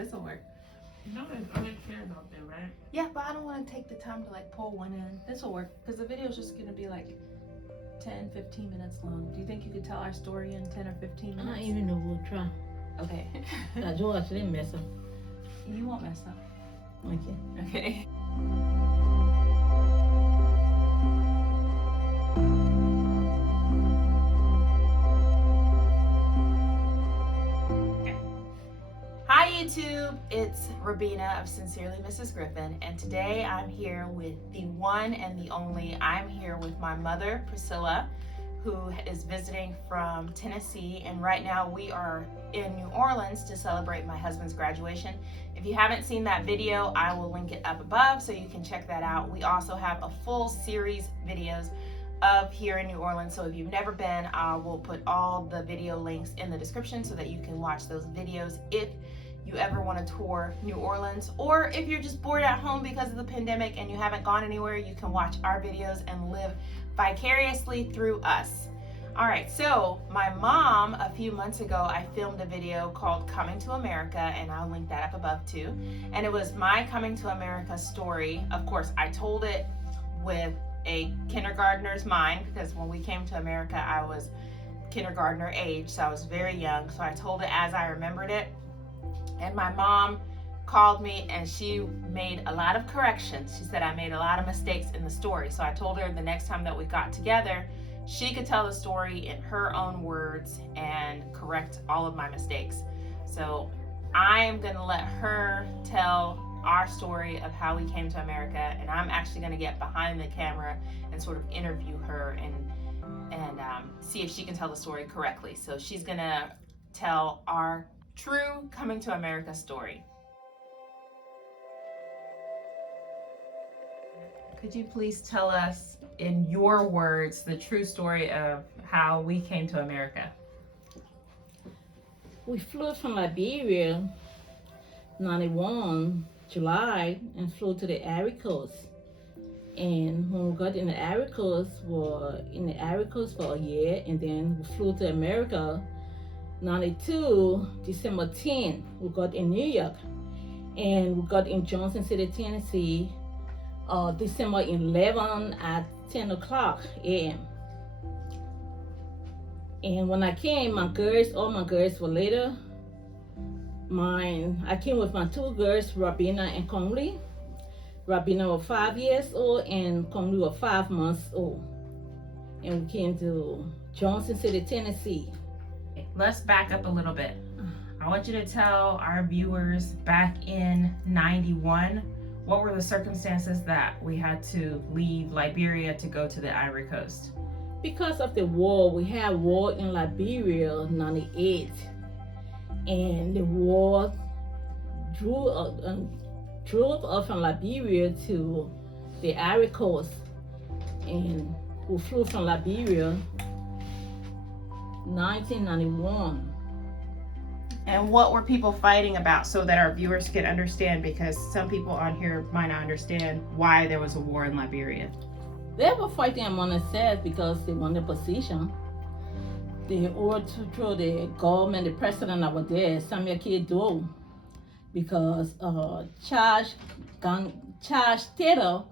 This'll work. No, there's other chairs out there, right? Yeah, but I don't want to take the time to like pull one in. This'll work because the video's just gonna be like 10, 15 minutes long. Do you think you could tell our story in 10 or 15 I minutes? don't even know we'll try. Okay. I do actually mess up. You won't mess up. Okay. Okay. Hi YouTube, it's Rabina of Sincerely Mrs. Griffin, and today I'm here with the one and the only. I'm here with my mother, Priscilla, who is visiting from Tennessee, and right now we are in New Orleans to celebrate my husband's graduation. If you haven't seen that video, I will link it up above so you can check that out. We also have a full series videos of here in New Orleans, so if you've never been, I will put all the video links in the description so that you can watch those videos if you ever want to tour New Orleans, or if you're just bored at home because of the pandemic and you haven't gone anywhere, you can watch our videos and live vicariously through us. All right, so my mom, a few months ago, I filmed a video called Coming to America, and I'll link that up above too. And it was my Coming to America story. Of course, I told it with a kindergartner's mind, because when we came to America, I was kindergartner age, so I was very young. So I told it as I remembered it. And my mom called me and she made a lot of corrections. She said I made a lot of mistakes in the story. So I told her the next time that we got together, she could tell the story in her own words and correct all of my mistakes. So I am gonna let her tell our story of how we came to America, and I'm actually gonna get behind the camera and sort of interview her and see if she can tell the story correctly. So she's gonna tell our true Coming to America story. Could you please tell us in your words the true story of how we came to America? We flew from Liberia, 91 July, and flew to the Ivory Coast. And when we got in the Ivory Coast, we were in the Ivory Coast for a year, and then we flew to America. 92 December 10, we got in New York, and we got in Johnson City, Tennessee, December 11 at 10 o'clock a.m. And when I came, all my girls were later. I came with my two girls, Rabina and Conley. Rabina was 5 years old and Conley was 5 months old. And we came to Johnson City, Tennessee. Let's back up a little bit. I want you to tell our viewers, back in 91, what were the circumstances that we had to leave Liberia to go to the Ivory Coast? Because of the war, we had war in Liberia 98, and the war drove us from Liberia to the Ivory Coast, and we flew from Liberia 1991. And what were people fighting about, so that our viewers could understand, because some people on here might not understand why there was a war in Liberia. They were fighting among themselves because they wanted position. They overthrew the government, the president that was there, Samuel K. Doe, because Charles Taylor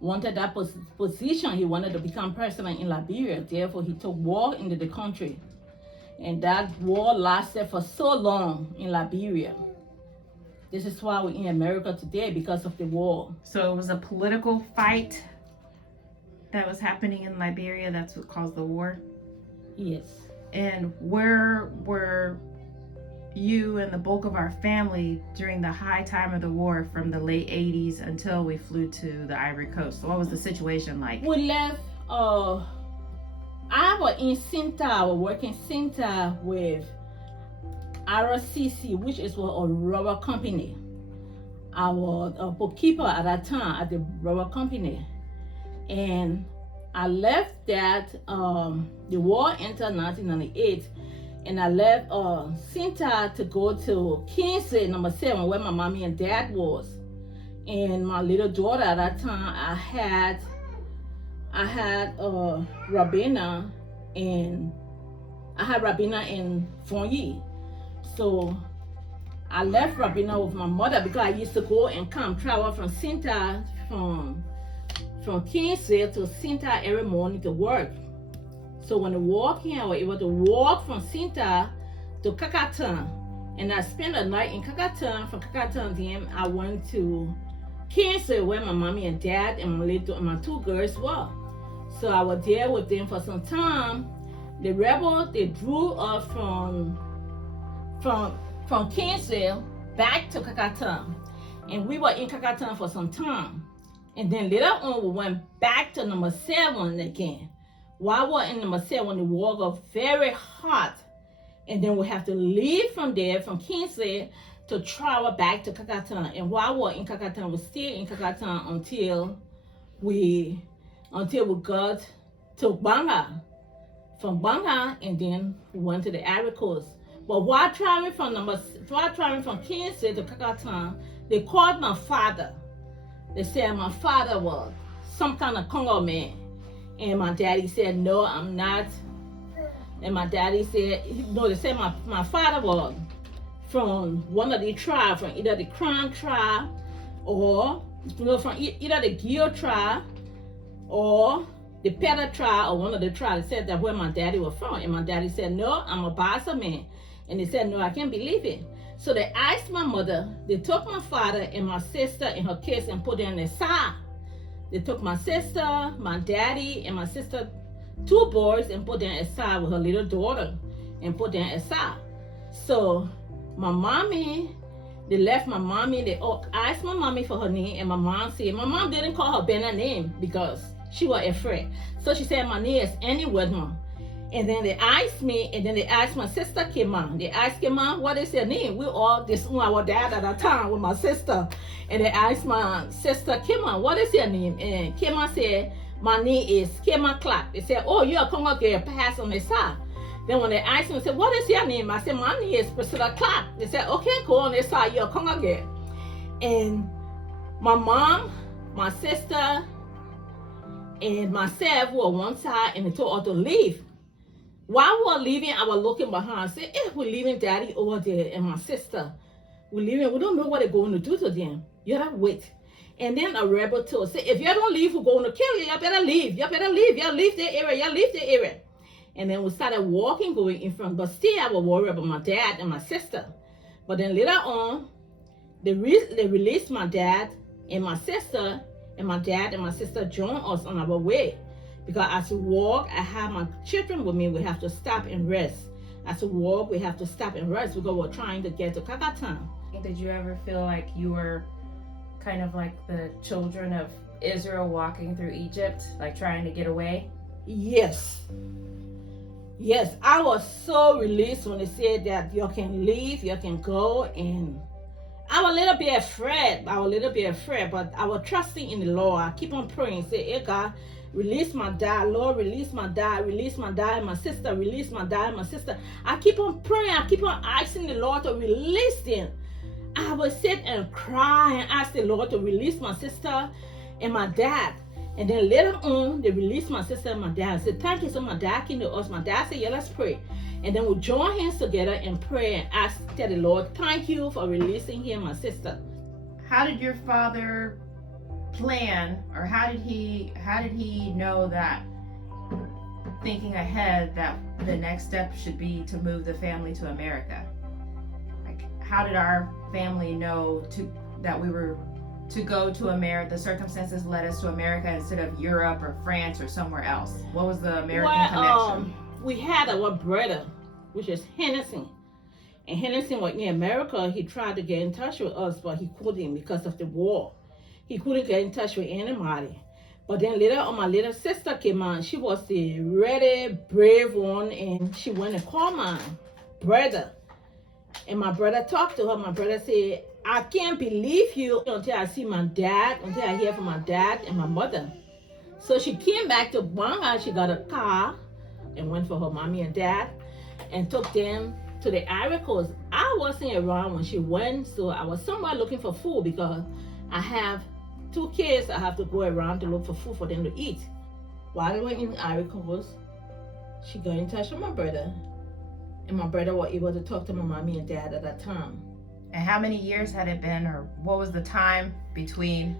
wanted that position. He wanted to become president in Liberia. Therefore, he took war into the country. And that war lasted for so long in Liberia. This is why we're in America today, because of the war. So it was a political fight that was happening in Liberia. That's what caused the war? Yes. And where were you and the bulk of our family during the high time of the war, from the late 80s until we flew to the Ivory Coast? So what was the situation like? We left, I was in Sinta. I was working Sinta with RCC, which is a rubber company. I was a bookkeeper at that time at the rubber company. And I left that, the war entered 1998, and I left Sinta to go to Kingsley, number 7, where my mommy and dad was. And my little daughter at that time, I had Rabina and Fonyi. So I left Rabina with my mother because I used to go and come travel from Sinta from Kingsville to Sinta every morning to work. So when I walk in, I was able to walk from Sinta to Kakatan. And I spent the night in Kakatan. From Kakatan, then I went to Kingsville where my mommy and dad and my two girls were. So I was there with them for some time. The rebels, they drew us from Kingsville back to Kakatan. And we were in Kakatan for some time. And then later on, we went back to number 7 again. While we're in number 7, the war got very hot. And then we have to leave from there, from Kingsville, to travel back to Kakatan. And while we're in Kakatan, we stayed in Kakatan until we got to Banga. From Banga, and then we went to the Ivory Coast. But while traveling from Kingsville to Kakatan, they called my father. They said my father was some kind of Congo man. And my daddy said, no, I'm not. And my daddy said, no, they said my father was from one of the tribes, from either the Crown tribe or from either the Gil tribe or the Peta tribe or one of the tribes. They said that where my daddy was from. And my daddy said, no, I'm a Bassa man. And they said, no, I can't believe it. So they asked my mother, they took my father and my sister and her kids and put them in the side. They took my sister, my daddy, and my sister, 2 boys, and put them aside with her little daughter and put them aside. So my mommy, they left my mommy, they asked my mommy for her name, and my mom said, my mom didn't call her Benna name because she was afraid. So she said, my name is Annie Wedmore. And then they asked me, and then they asked my sister, Kima. They asked Kima, what is your name? We all, this our dad at the time with my sister. And they asked my sister, Kima, what is your name? And Kima said, my name is Kima Clark. They said, oh, you're a Congo girl, pass on the side. Then when they asked me, they said, what is your name? I said, my name is Priscilla Clark. They said, okay, go on this side, you're a Congo girl. And my mom, my sister, and myself were on one side, and they told us to leave. While we were leaving, I was looking behind. I said, we're leaving daddy over there and my sister. We're leaving. We don't know what they're going to do to them. You gotta wait. And then a rebel told us, if you don't leave, we're going to kill you. You better leave. You better leave. You leave the area. You leave the area. And then we started walking, going in front. But still, I was worried about my dad and my sister. But then later on, they released my dad and my sister. And my dad and my sister joined us on our way. Because as we walk, I have my children with me. We have to stop and rest. As we walk, we have to stop and rest because we're trying to get to Kakatan. Did you ever feel like you were kind of like the children of Israel walking through Egypt, like trying to get away? Yes. Yes, I was so released when they said that you can leave, you can go, and I was a little bit afraid, but I was trusting in the Lord. I keep on praying, say, hey God, release my dad, Lord, release my dad, release my dad and my sister, release my dad and my sister. I keep on praying, I keep on asking the Lord to release them. I would sit and cry and ask the Lord to release my sister and my dad. And then later on, they released my sister and my dad. I said, thank you. So my dad came to us. My dad said, yeah, let's pray. And then we join hands together and pray and ask the Lord, thank you for releasing him, my sister. How did your father plan, or how did he know that, thinking ahead, that the next step should be to move the family to America? Like, how did our family know that we were to go to America? The circumstances led us to America instead of Europe or France or somewhere else. What was the American connection? We had our brother, which is Henderson. And Henderson was in America. He tried to get in touch with us, but he couldn't because of the war. He couldn't get in touch with anybody. But then later on, my little sister came on. She was the really brave one, and she went and called my brother. And my brother talked to her. My brother said, I can't believe you until I see my dad, until I hear from my dad and my mother. So she came back to Banga. She got a car and went for her mommy and dad and took them to the Ivory Coast. I wasn't around when she went, so I was somewhere looking for food because I have 2 kids. I have to go around to look for food for them to eat. While they were in Ivory Coast, she got in touch with my brother, and my brother was able to talk to my mommy and dad at that time. And how many years had it been, or what was the time between?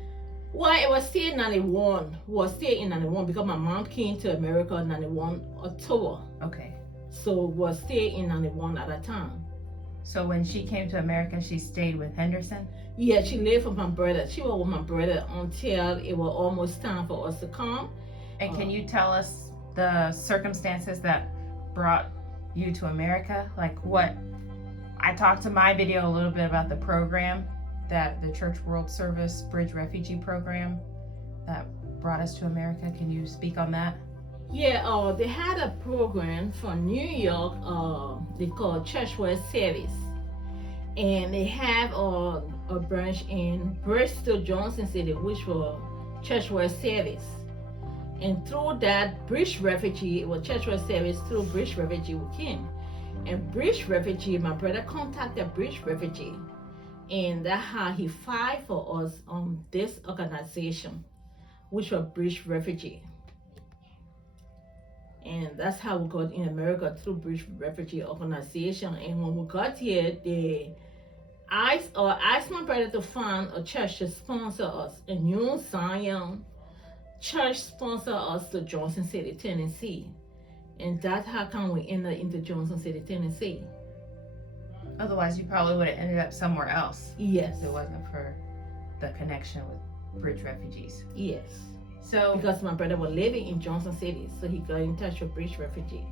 Well, it was still 91. Was still in 91 because my mom came to America in 91 October. Okay. So was still in 91 at that time. So when she came to America, she stayed with Henderson? Yeah, she lived with my brother. She was with my brother until it was almost time for us to come. And can you tell us the circumstances that brought you to America? Like what? I talked to my video a little bit about the program, that the Church World Service Bridge Refugee Program that brought us to America. Can you speak on that? Yeah, they had a program from New York, they call Church World Service. And they have a branch in Bristol, Johnson City, which was Church World Service. And through that Bridge Refugee, it was Church World Service through Bridge Refugee we came. And Bridge Refugee, my brother contacted Bridge Refugee, and that's how he filed for us on this organization, which was Bridge Refugee. And that's how we got in America through Bridge Refugee Organization. And when we got here, they asked my brother to find a church to sponsor us. And New Zion Church sponsored us to Johnson City, Tennessee. And that's how come we ended into Johnson City, Tennessee. Otherwise, you probably would have ended up somewhere else. Yes. If it wasn't for the connection with Bridge Refugees. Yes. So because my brother was living in Johnson City, so he got in touch with Bridge Refugee.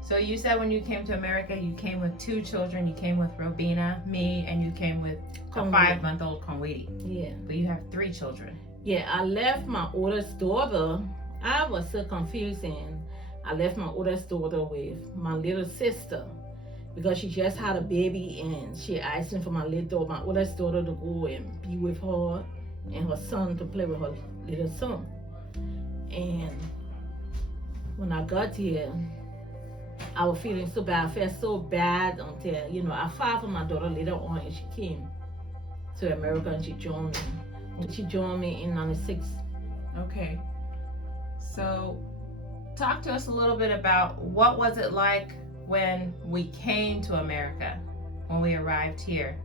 So you said when you came to America, you came with 2 children. You came with Robina, me, and you came with a 5-month-old Conwiti. Yeah. But you have 3 children. Yeah, I left my oldest daughter. I was so confused, and I left my oldest daughter with my little sister because she just had a baby, and she asked me for my oldest daughter to go and be with her and her son to play with her little son. And when I got here, I was feeling so bad. I felt so bad until, I filed for my daughter later on, and she came to America and she joined me. And she joined me in 96. Okay. So talk to us a little bit about what was it like when we came to America, when we arrived here.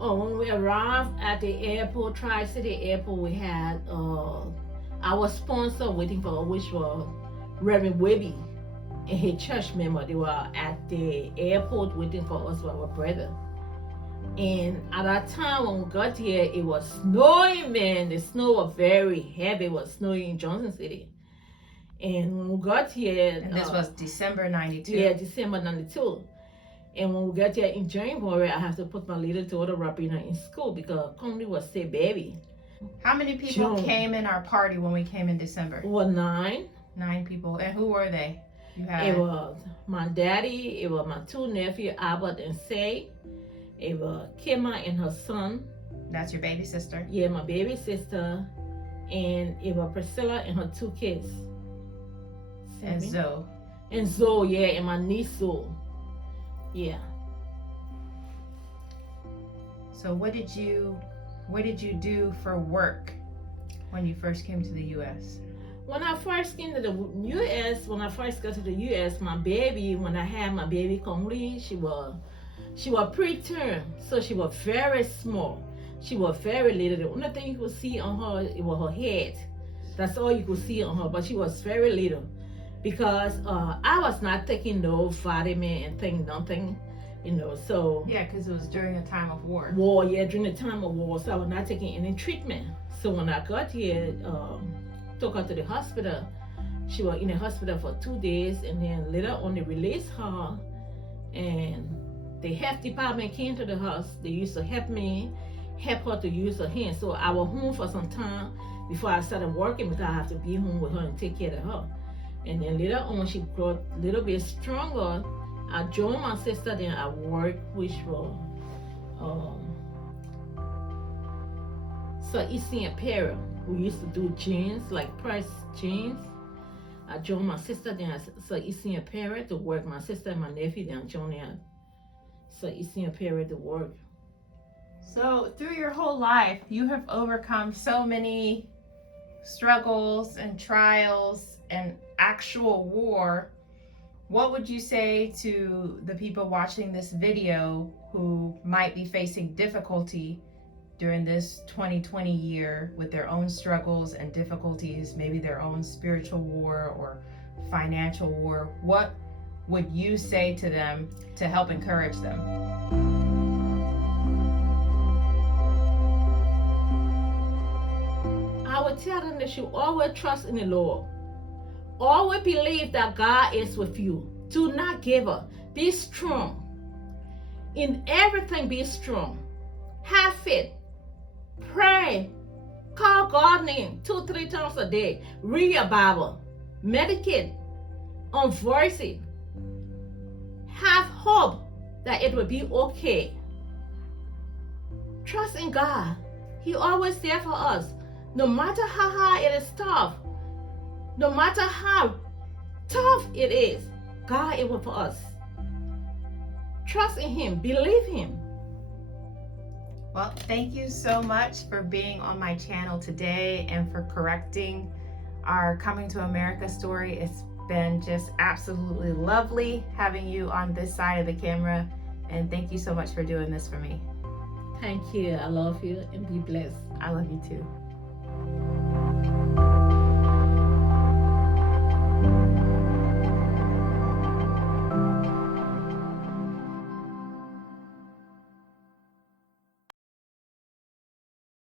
Oh, when we arrived at the airport, Tri-City Airport, we had our sponsor waiting for us, which was Reverend Webby and his church member. They were at the airport waiting for us with our brother. And at that time when we got here, it was snowing, man. The snow was very heavy. It was snowing in Johnson City. And when we got here... And this was December 92? Yeah, December 92. And when we got here in January, I have to put my little daughter Robina in school because Conley was still baby. How many people came in our party when we came in December? Well, 9. 9 people. And who were they? It was my daddy, it was my 2 nephews, Albert and Say. It was Kima and her son. That's your baby sister? Yeah, my baby sister. And it was Priscilla and her 2 kids. And Zoe. And Zoe, yeah, and my niece Zoe. Yeah. So what did you do for work when you first came to the U.S.? When I first came to the U.S., when I first got to the U.S., when I had my baby Conley, she was preterm, so she was very small. She was very little. The only thing you could see on her, it was her head. That's all you could see on her, but she was very little. Because I was not taking no vitamin and thing, nothing, so. Yeah, because it was during a time of war. During the time of war, so I was not taking any treatment. So when I got here, took her to the hospital. She was in the hospital for 2 days, and then later on they released her, and the health department came to the house. They used to help her to use her hands. So I was home for some time before I started working because I have to be home with her and take care of her. And then later on, she got a little bit stronger. I joined my sister then at work, which was so Eastern Apparel. We used to do jeans, like press jeans. I joined my sister then at Eastern Apparel to work. My sister and my nephew then joined at Eastern Apparel to work. So through your whole life, you have overcome so many struggles and trials and actual war What would you say to the people watching this video who might be facing difficulty during this 2020 year with their own struggles and difficulties, maybe their own spiritual war or financial war? What would you say to them to help encourage them? I would tell them they should always trust in the Lord. Always believe that God is with you. Do not give up. Be strong. In everything, be strong. Have faith. Pray. Call God's name 2-3 times a day. Read your Bible. Meditate on voicing. Have hope that it will be okay. Trust in God. He always there for us. No matter how hard it is tough, no matter how tough it is, God is with us. Trust in Him. Believe Him. Well, thank you so much for being on my channel today and for correcting our Coming to America story. It's been just absolutely lovely having you on this side of the camera, and thank you so much for doing this for me. Thank you. I love you and be blessed. I love you too.